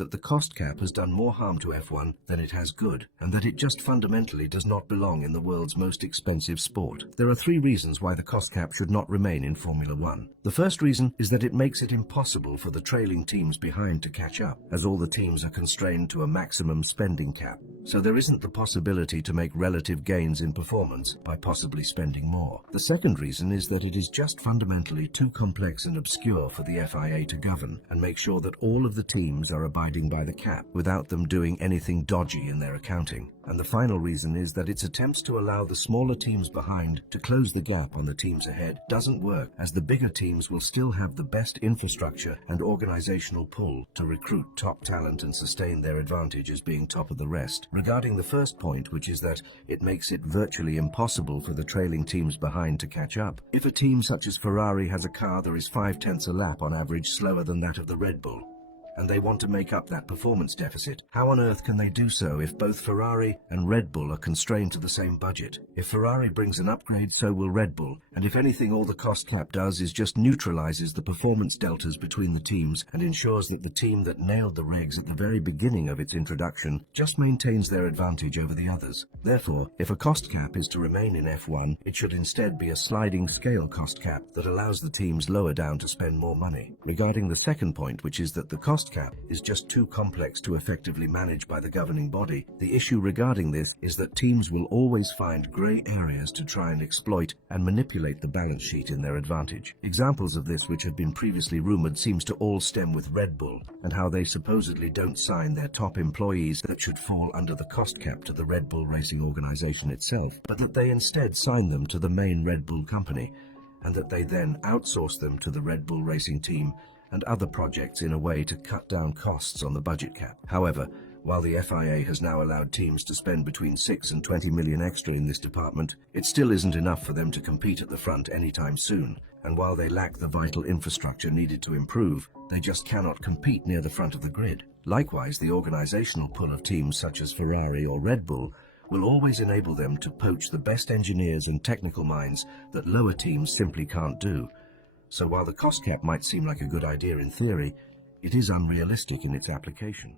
that the cost cap has done more harm to F1 than it has good, and that it just fundamentally does not belong in the world's most expensive sport. There are 3 reasons why the cost cap should not remain in Formula 1. The first reason is that it makes it impossible for the trailing teams behind to catch up, as all the teams are constrained to a maximum spending cap. So there isn't the possibility to make relative gains in performance by possibly spending more. The second reason is that it is just fundamentally too complex and obscure for the FIA to govern and make sure that all of the teams are abiding by the cap without them doing anything dodgy in their accounting. And the final reason is that its attempts to allow the smaller teams behind to close the gap on the teams ahead doesn't work, as the bigger teams will still have the best infrastructure and organizational pull to recruit top talent and sustain their advantage as being top of the rest. Regarding the first point, which is that it makes it virtually impossible for the trailing teams behind to catch up. If a team such as Ferrari has a car that is 5/10 a lap on average slower than that of the Red Bull, and they want to make up that performance deficit, how on earth can they do so if both Ferrari and Red Bull are constrained to the same budget? If Ferrari brings an upgrade, so will Red Bull, and if anything, all the cost cap does is just neutralizes the performance deltas between the teams and ensures that the team that nailed the regs at the very beginning of its introduction just maintains their advantage over the others. Therefore, if a cost cap is to remain in F1, it should instead be a sliding scale cost cap that allows the teams lower down to spend more money. Regarding the second point, which is that the cost cap is just too complex to effectively manage by the governing body, the issue regarding this is that teams will always find grey areas to try and exploit and manipulate the balance sheet in their advantage. Examples of this, which have been previously rumored, seems to all stem with Red Bull and how they supposedly don't sign their top employees that should fall under the cost cap to the Red Bull racing organization itself, but that they instead sign them to the main Red Bull company, and that they then outsource them to the Red Bull racing team and other projects in a way to cut down costs on the budget cap. However, while the FIA has now allowed teams to spend between 6 and 20 million extra in this department, it still isn't enough for them to compete at the front anytime soon. And while they lack the vital infrastructure needed to improve, they just cannot compete near the front of the grid. Likewise, the organizational pull of teams such as Ferrari or Red Bull will always enable them to poach the best engineers and technical minds that lower teams simply can't do. So while the cost cap might seem like a good idea in theory, it is unrealistic in its application.